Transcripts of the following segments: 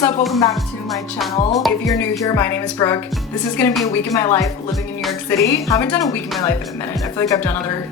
What's up? Welcome back to my channel. If you're new here, my name is Brooke. This is gonna be a week in my life living in New York City. Haven't done a week in my life in a minute. I feel like I've done other,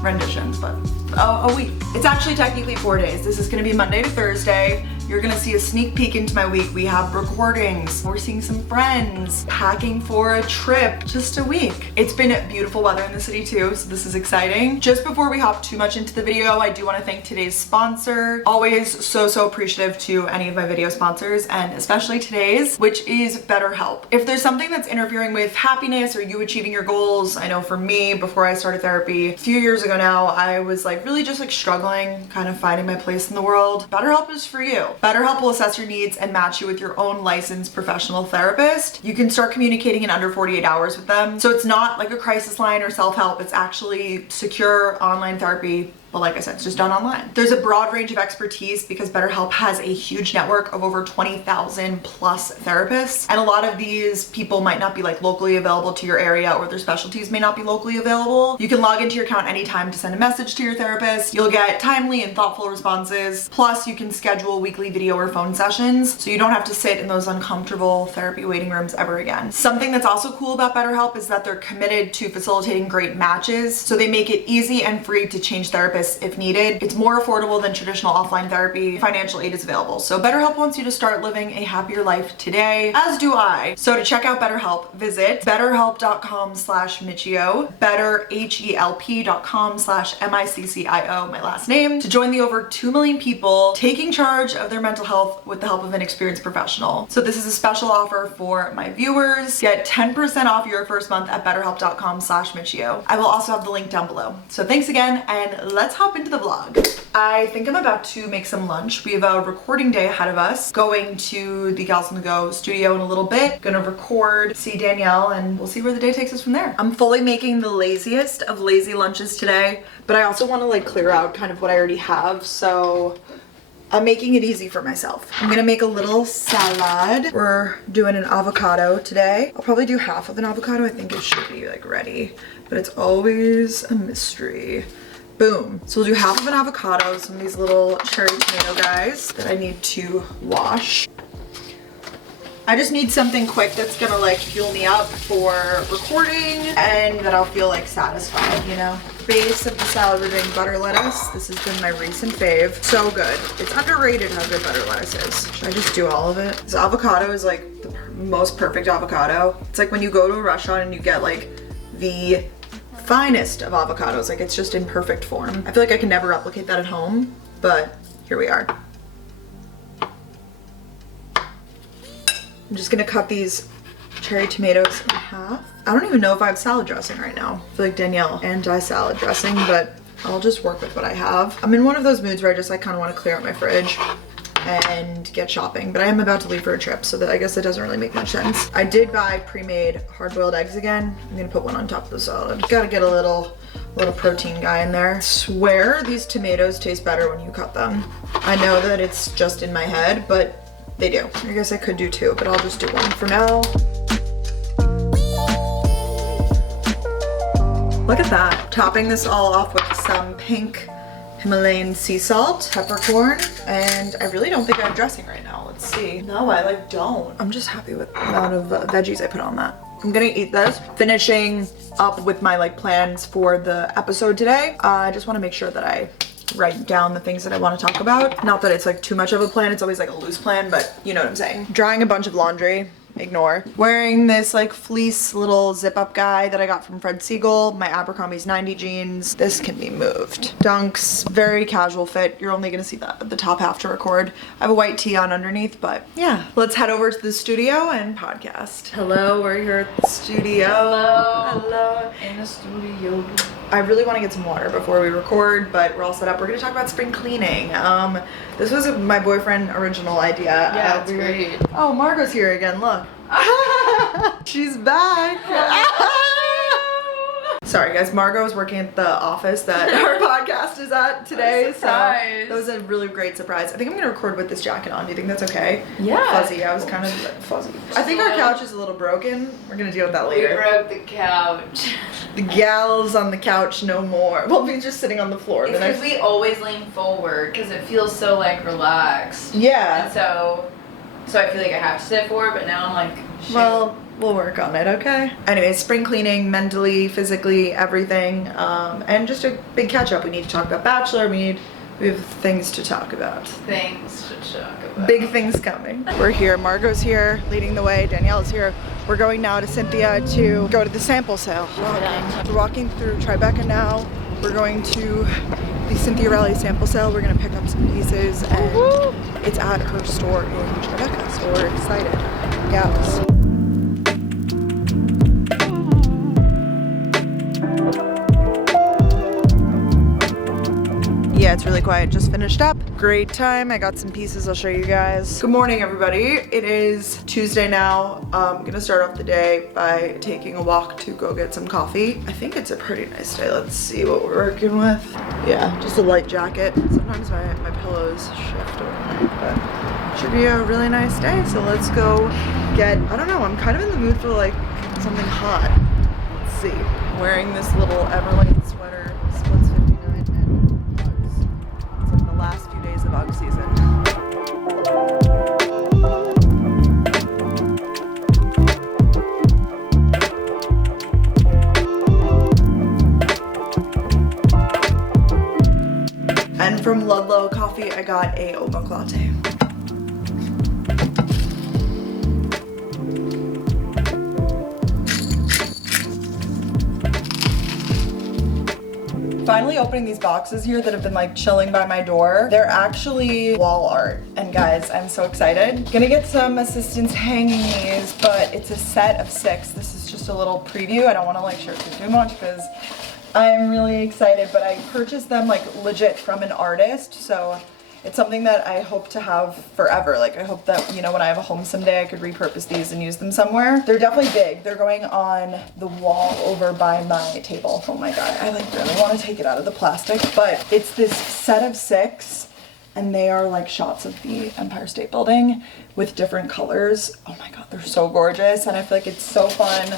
renditions, but a week. It's actually technically 4 days. This is gonna be Monday to Thursday. You're gonna see a sneak peek into my week. We have recordings, we're seeing some friends, packing for a trip, just a week. It's been beautiful weather in the city too, so this is exciting. Just before we hop too much into the video, I do wanna thank today's sponsor. Always so appreciative to any of my video sponsors, and especially today's, which is BetterHelp. If there's something that's interfering with happiness or you achieving your goals, I know for me, before I started therapy, a few years ago now, I was really just struggling, kind of finding my place in the world. BetterHelp is for you. BetterHelp will assess your needs and match you with your own licensed professional therapist. You can start communicating in under 48 hours with them. So it's not like a crisis line or self-help. It's actually secure online therapy. But like I said, it's just done online. There's a broad range of expertise because BetterHelp has a huge network of over 20,000 plus therapists. And a lot of these people might not be locally available to your area, or their specialties may not be locally available. You can log into your account anytime to send a message to your therapist. You'll get timely and thoughtful responses. Plus you can schedule weekly video or phone sessions, so you don't have to sit in those uncomfortable therapy waiting rooms ever again. Something that's also cool about BetterHelp is that they're committed to facilitating great matches. So they make it easy and free to change therapists if needed. It's more affordable than traditional offline therapy. Financial aid is available. So BetterHelp wants you to start living a happier life today, as do I. So to check out BetterHelp, visit betterhelp.com/Michio, betterhelp.com/MICCIO, my last name, to join the over 2 million people taking charge of their mental health with the help of an experienced professional. So this is a special offer for my viewers. Get 10% off your first month at betterhelp.com/Michio. I will also have the link down below. So thanks again, and let's hop into the vlog. I think I'm about to make some lunch. We have a recording day ahead of us. Going to the Gals on the Go studio in a little bit. Gonna record, see Danielle, and we'll see where the day takes us from there. I'm fully making the laziest of lazy lunches today, but I also want to clear out kind of what I already have, so I'm making it easy for myself. I'm gonna make a little salad. We're doing an avocado today. I'll probably do half of an avocado. I think it should be ready, but it's always a mystery. Boom. So we'll do half of an avocado, some of these little cherry tomato guys that I need to wash. I just need something quick that's gonna fuel me up for recording and that I'll feel satisfied, Base of the salad, we're doing butter lettuce. This has been my recent fave. So good. It's underrated how good butter lettuce is. Should I just do all of it? This avocado is the most perfect avocado. It's when you go to a restaurant and you get the finest of avocados, it's just in perfect form. I feel I can never replicate that at home, but here we are. I'm just gonna cut these cherry tomatoes in half. I don't even know if I have salad dressing right now. I feel Danielle anti-salad dressing, but I'll just work with what I have. I'm in one of those moods where I just kind of want to clear out my fridge and get shopping, but I am about to leave for a trip, so that I guess that doesn't really make much sense. I did buy pre-made hard-boiled eggs again. I'm gonna put one on top of the salad. Gotta get a little protein guy in there. I swear these tomatoes taste better when you cut them. I know that it's just in my head, but they do. I guess I could do two, but I'll just do one for now. Look at that. Topping this all off with some pink Himalayan sea salt, peppercorn, and I really don't think I have dressing right now. Let's see. No, I don't. I'm just happy with the amount of veggies I put on that. I'm gonna eat this. Finishing up with my plans for the episode today. I just want to make sure that I write down the things that I want to talk about. Not that it's too much of a plan. It's always a loose plan, but you know what I'm saying. Drying a bunch of laundry. Ignore. Wearing this fleece little zip up guy that I got from Fred Siegel, my Abercrombie's 90 jeans. This can be moved. Dunks, very casual fit. You're only gonna see the top half to record. I have a white tee on underneath, but yeah. Let's head over to the studio and podcast. Hello, we're here at the studio. Hello. In the studio. I really want to get some water before we record, but we're all set up. We're gonna talk about spring cleaning. This was my boyfriend original idea. Yeah, it's great. Oh, Margot's here again, look. She's back. Sorry guys, Margot is working at the office that our podcast is at today, so that was a really great surprise. I think I'm gonna record with this jacket on. Do you think that's okay? Yeah. Fuzzy, I was kind of fuzzy. I think our couch is a little broken. We're gonna deal with that later. We broke the couch. The gals on the couch no more. We'll be just sitting on the floor. It's because we always lean forward because it feels so relaxed. Yeah. And so So I feel like I have to sit for it, but now I'm like, shit. Well, we'll work on it, okay? Anyways, spring cleaning, mentally, physically, everything, and just a big catch up. We need to talk about Bachelor. We have things to talk about. Things to talk about. Big things coming. We're here. Margot's here, leading the way. Danielle's here. We're going now to Cynthia to go to the sample sale. We're walking through Tribeca now. We're going to the Cynthia Rowley sample sale. We're gonna pick up some pieces, and it's at her store in Tribeca, so we're excited. Yes. Yeah, it's really quiet. Just finished up. Great time. I got some pieces I'll show you guys. Good morning, everybody. It is Tuesday now. I'm gonna start off the day by taking a walk to go get some coffee. I think it's a pretty nice day. Let's see what we're working with. Yeah, just a light jacket. Sometimes my pillows shift overnight, but should be a really nice day. So let's go get, I don't know, I'm kind of in the mood for like something hot. Let's see. I'm wearing this little Everlane sweater. Splits 59 and Uggs. It's like the last few days of Ugg season. And from Ludlow Coffee, I got a oat milk latte. Finally opening these boxes here that have been like chilling by my door. They're actually wall art. And guys, I'm so excited. Gonna get some assistants hanging these, but it's a set of 6. This is just a little preview. I don't wanna like share too much because I'm really excited, but I purchased them like legit from an artist. So it's something that I hope to have forever. Like I hope that, you know, when I have a home someday, I could repurpose these and use them somewhere. They're definitely big. They're going on the wall over by my table. Oh my God, I like really want to take it out of the plastic, but it's this set of 6 and they are like shots of the Empire State Building with different colors. Oh my God, they're so gorgeous. And I feel like it's so fun.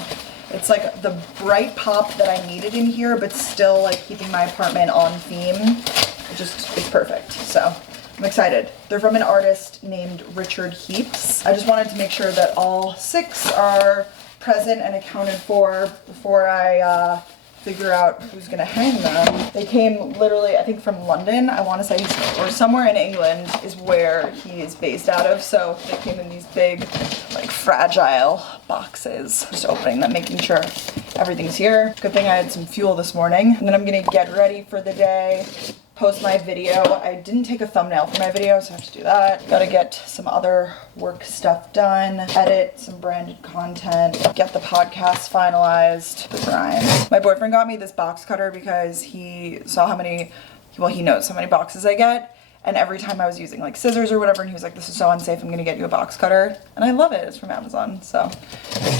It's like the bright pop that I needed in here, but still like keeping my apartment on theme. It's perfect. So I'm excited. They're from an artist named Richard Heaps. I just wanted to make sure that all 6 are present and accounted for before I figure out who's gonna hang them. They came literally, I think from London, I wanna say, or somewhere in England is where he is based out of. So they came in these big, like fragile boxes. Just opening them, making sure everything's here. Good thing I had some fuel this morning. And then I'm gonna get ready for the day. Post my video. I didn't take a thumbnail for my video, so I have to do that. Gotta get some other work stuff done, edit some branded content, get the podcast finalized, the grind. My boyfriend got me this box cutter because he saw how many, well, he knows how many boxes I get. And every time I was using like scissors or whatever, and he was like, this is so unsafe, I'm gonna get you a box cutter. And I love it, it's from Amazon. So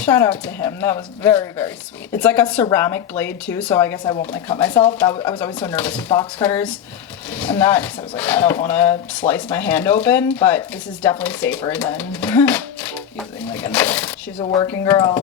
shout out to him, that was very, very sweet. It's like a ceramic blade too, so I guess I won't like cut myself. I was always so nervous with box cutters and that, because I was like, I don't wanna slice my hand open, but this is definitely safer than using like a knife. She's a working girl.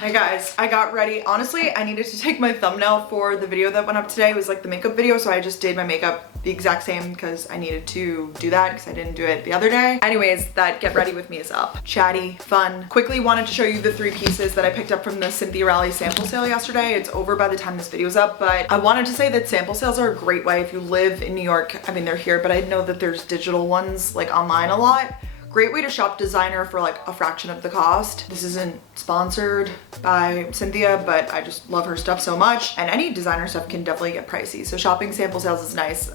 Hey guys, I got ready. Honestly, I needed to take my thumbnail for the video that went up today. It was like the makeup video, so I just did my makeup the exact same because I needed to do that because I didn't do it the other day. Anyways, that get ready with me is up. Chatty, fun. Quickly wanted to show you the 3 pieces that I picked up from the Cynthia Rowley sample sale yesterday. It's over by the time this video is up, but I wanted to say that sample sales are a great way if you live in New York. I mean, they're here, but I know that there's digital ones like online a lot. Great way to shop designer for like a fraction of the cost. This isn't sponsored by Cynthia, but I just love her stuff so much. And any designer stuff can definitely get pricey. So shopping sample sales is nice.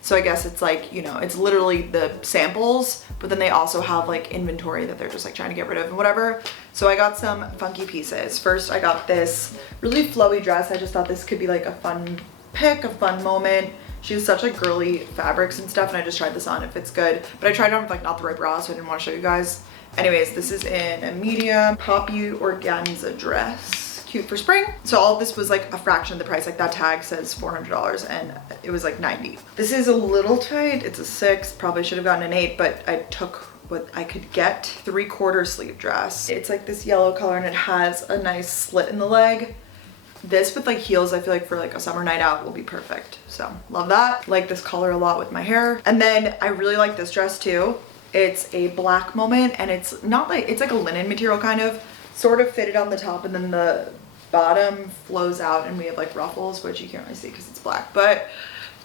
So I guess it's like, you know, it's literally the samples, but then they also have like inventory that they're just like trying to get rid of and whatever. So I got some funky pieces. First, I got this really flowy dress. I just thought this could be like a fun pick, a fun moment. She has such like girly fabrics and stuff, and I just tried this on. It fits good, but I tried it on with like not the right bra, so I didn't want to show you guys. Anyways, this is in a medium poppy organza dress. Cute for spring. So all of this was like a fraction of the price. Like that tag says $400 and it was like 90. This is a little tight. It's a 6, probably should have gotten an 8, but I took what I could get. 3/4 sleeve dress. It's like this yellow color and it has a nice slit in the leg. This with like heels, I feel like for like a summer night out will be perfect. So love that. Like this color a lot with my hair. And then I really like this dress too. It's a black moment and it's not like, it's like a linen material kind of, sort of fitted on the top and then the bottom flows out and we have like ruffles, which you can't really see because it's black, but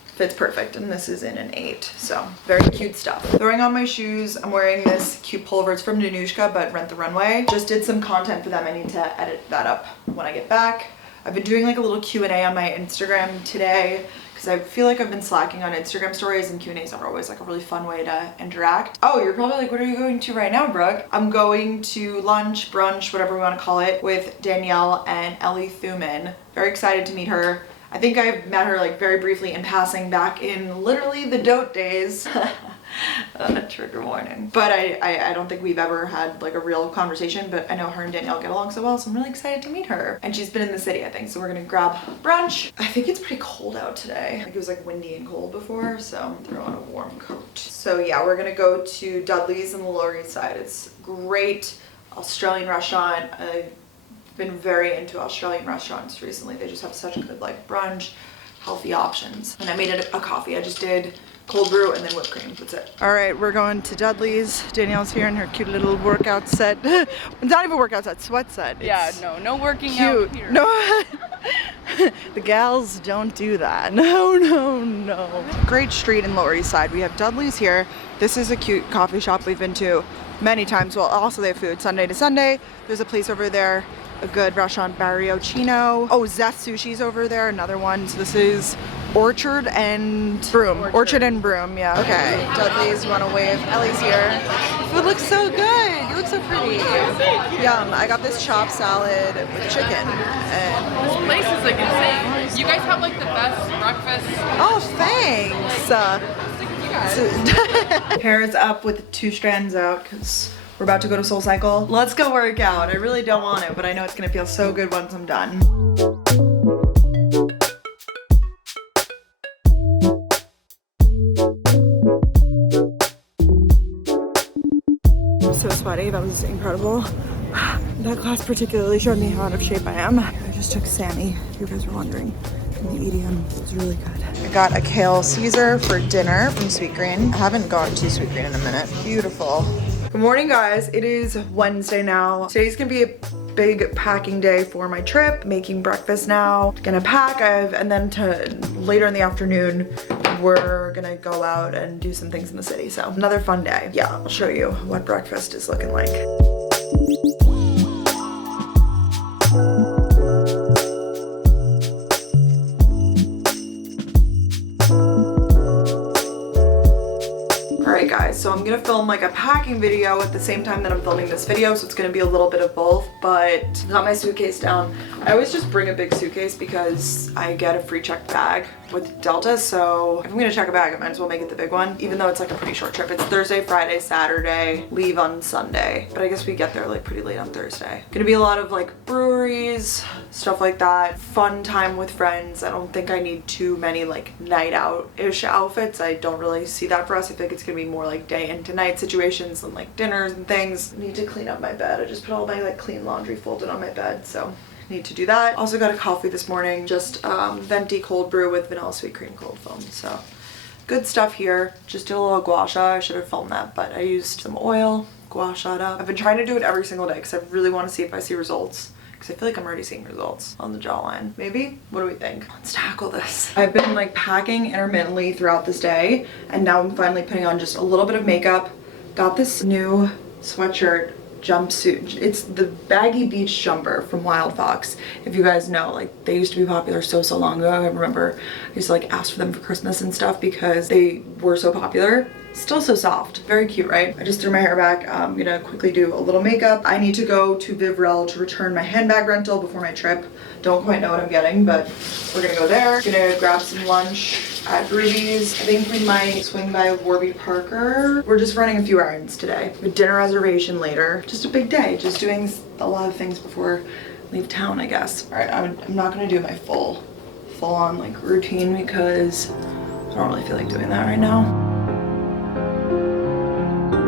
fits perfect. And this is in an 8, so very cute stuff. Throwing on my shoes, I'm wearing this cute pullover. It's from Nanushka, but Rent the Runway. Just did some content for them. I need to edit that up when I get back. I've been doing like a little Q&A on my Instagram today because I feel like I've been slacking on Instagram stories, and Q&As are always like a really fun way to interact. Oh, you're probably like, what are you going to right now, Brooke? I'm going to lunch, brunch, whatever we want to call it, with Danielle and Ellie Thuman. Very excited to meet her. I think I met her like very briefly in passing back in literally the dote days. Trigger warning. But I don't think we've ever had like a real conversation, but I know her and Danielle get along so well, so I'm really excited to meet her. And she's been in the city, I think, so we're gonna grab brunch. I think it's pretty cold out today. Like it was like windy and cold before, so I'm throwing a warm coat. So yeah, we're gonna go to Dudley's in the Lower East Side. It's great Australian restaurant. I've been very into Australian restaurants recently. They just have such good like brunch, healthy options. And I made it a coffee. I just did cold brew and then whipped cream. That's it. All right, we're going to Dudley's. Danielle's here in her cute little workout set. It's not even a workout set, sweat set. Yeah, no working cute. out here. No, the gals don't do that. No. Great street in Lower East Side. We have Dudley's here. This is a cute coffee shop we've been to many times. Well, also they have food Sunday to Sunday. There's a place over there, a good restaurant, Barrio Chino. Oh, Zest Sushi's over there, another one. So this is Orchard and Broom. Orchard and Broom, yeah. Okay, Dudley's, wanna wave. Ellie's here. Food looks so good. You look so pretty. Yum. I got this chopped salad with chicken. And This place is like insane. You guys have like the best breakfast. oh, thanks. Hair is up with 2 strands out because we're about to go to Soul Cycle. Let's go work out. I really don't want it, but I know it's gonna feel so good once I'm done. I'm so sweaty. That was incredible. That class particularly showed me how out of shape I am. I just took Sammy, if you guys were wondering. And the EDM was really good. I got a kale Caesar for dinner from Sweet Green. I haven't gone to Sweet Green in a minute. Beautiful. Good morning, guys. It is Wednesday now. Today's gonna be a big packing day for my trip. Making breakfast now. Gonna pack, and then later in the afternoon, we're gonna go out and do some things in the city. So another fun day. Yeah, I'll show you what breakfast is looking like. Guys, so I'm gonna film like a packing video at the same time that I'm filming this video, so it's gonna be a little bit of both, but I got my suitcase down. I always just bring a big suitcase because I get a free checked bag with Delta, so if I'm gonna check a bag, I might as well make it the big one, even though it's like a pretty short trip. It's Thursday, Friday, Saturday, leave on Sunday, but I guess we get there like pretty late on Thursday. Gonna be a lot of like breweries, stuff like that, fun time with friends. I don't think I need too many like night out-ish outfits. I don't really see that for us. I feel like it's gonna be more like day into night situations and like dinners and things. I need to clean up my bed. I just put all my like clean laundry folded on my bed, so need to do that. Also got a coffee this morning, just venti cold brew with vanilla sweet cream cold foam. So good stuff here. Just did a little gua sha. I should have filmed that, but I used some oil, gua sha'd up. I've been trying to do it every single day because I really want to see if I see results, because I feel like I'm already seeing results on the jawline. Maybe? What do we think? Let's tackle this. I've been like packing intermittently throughout this day, and now I'm finally putting on just a little bit of makeup. Got this new sweatshirt jumpsuit. It's the baggy beach jumper from Wild Fox. If you guys know, like they used to be popular so long ago. I remember I used to like ask for them for Christmas and stuff because they were so popular. Still so soft. Very cute, right? I just threw my hair back. I'm gonna quickly do a little makeup. I need to go to Vivrel to return my handbag rental before my trip. Don't quite know what I'm getting, but we're gonna go there. Gonna grab some lunch at Ruby's. I think we might swing by Warby Parker. We're just running a few errands today. A dinner reservation later. Just a big day. Just doing a lot of things before I leave town, I guess. All right, I'm not gonna do my full on like routine because I don't really feel like doing that right now.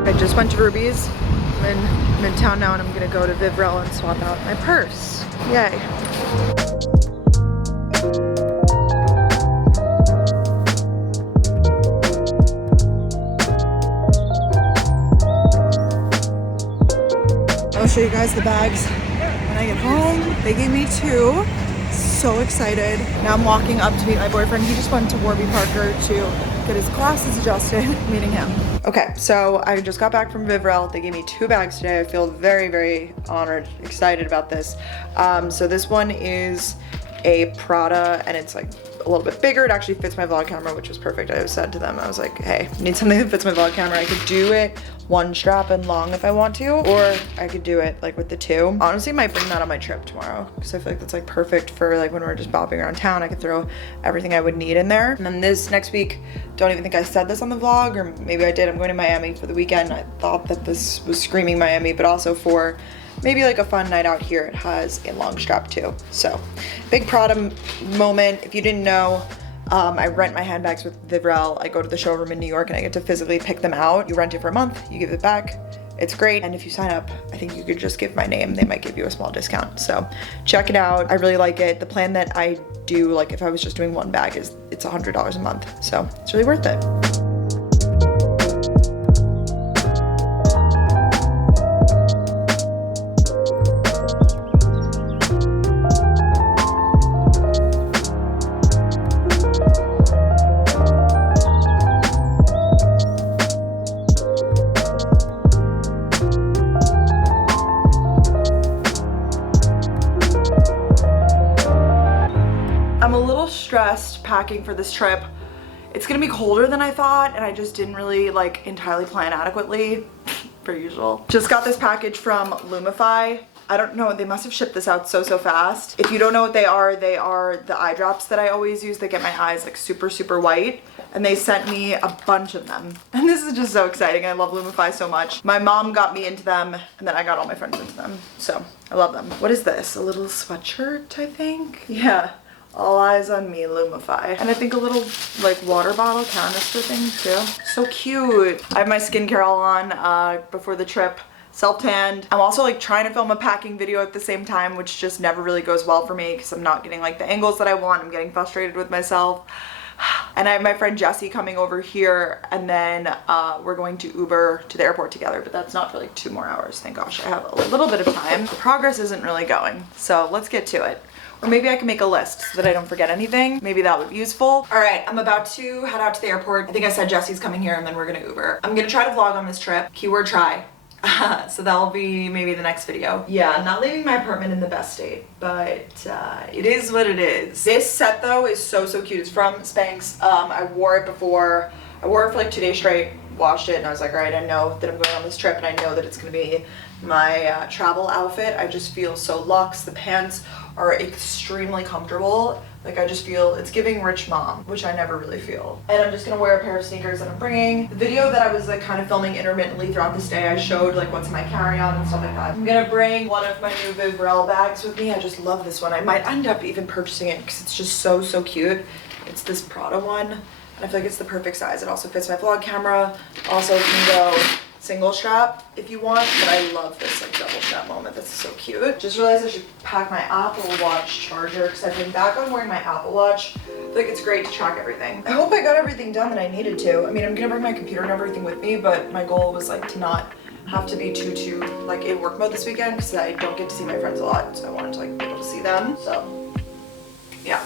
I just went to Ruby's. I'm in Midtown now, and I'm gonna go to Vivrel and swap out my purse. Yay. show you guys the bags when I get home. They gave me 2. So excited. Now I'm walking up to meet my boyfriend. He just went to Warby Parker to get his glasses adjusted, meeting him. Okay, so I just got back from Vivrel. They gave me 2 bags today. I feel very, very honored, excited about this. So this one is a Prada, and it's like a little bit bigger. It actually fits my vlog camera, which was perfect. I said to them, I was like, hey, I need something that fits my vlog camera. I could do it 1 strap and long if I want to, or I could do it like with the 2. Honestly, might bring that on my trip tomorrow, because I feel like that's like perfect for like when we're just bopping around town. I could throw everything I would need in there. And then this next week, don't even think I said this on the vlog, or maybe I did. I'm going to Miami for the weekend. I thought that this was screaming Miami, but also for maybe like a fun night out here. It has a long strap too. So big Prada moment. If you didn't know, I rent my handbags with Vivrel. I go to the showroom in New York and I get to physically pick them out. You rent it for a month, you give it back. It's great. And if you sign up, I think you could just give my name. They might give you a small discount. So check it out. I really like it. The plan that I do, like if I was just doing 1 bag, is it's $100 a month. So it's really worth it. I'm a little stressed packing for this trip. It's gonna be colder than I thought, and I just didn't really like entirely plan adequately, per usual. Just got this package from Lumify. I don't know, they must have shipped this out so fast. If you don't know what they are the eye drops that I always use that get my eyes like super white, and they sent me a bunch of them. And this is just so exciting. I love Lumify so much. My mom got me into them, and then I got all my friends into them. So I love them. What is this? A little sweatshirt, I think? Yeah. All eyes on me, Lumify. And I think a little like water bottle canister thing too. So cute. I have my skincare all on before the trip. Self-tanned. I'm also like trying to film a packing video at the same time, which just never really goes well for me because I'm not getting like the angles that I want. I'm getting frustrated with myself. And I have my friend Jessie coming over here, and then we're going to Uber to the airport together, but that's not for like 2 more hours. Thank gosh, I have a little bit of time. The progress isn't really going, so let's get to it. Or maybe I can make a list so that I don't forget anything. Maybe that would be useful. All right, I'm about to head out to the airport. I think I said Jessie's coming here, and then we're gonna Uber. I'm gonna try to vlog on this trip. Keyword try. So that'll be maybe the next video. Yeah, not leaving my apartment in the best state, but it is what it is. This set though is so cute. It's from Spanx. I wore it before. I wore it for like 2 days straight, washed it, and I was like, all right, I know that I'm going on this trip, and I know that it's gonna be my travel outfit. I just feel so luxe. The pants are extremely comfortable. Like I just feel it's giving rich mom, which I never really feel. And I'm just gonna wear a pair of sneakers that I'm bringing. The video that I was like kind of filming intermittently throughout this day, I showed like what's in my carry-on and stuff like that. I'm gonna bring one of my new Vivrel bags with me. I just love this one. I might end up even purchasing it because it's just so cute. It's this Prada one, and I feel like it's the perfect size. It also fits my vlog camera. Also can go single strap if you want, but I love this like double strap moment. That's so cute. Just realized I should pack my Apple Watch charger because I've been back on wearing my Apple Watch. I feel like it's great to track everything. I hope I got everything done that I needed to. I mean, I'm gonna bring my computer and everything with me, but my goal was like to not have to be too like in work mode this weekend because I don't get to see my friends a lot, so I wanted to like be able to see them. So yeah,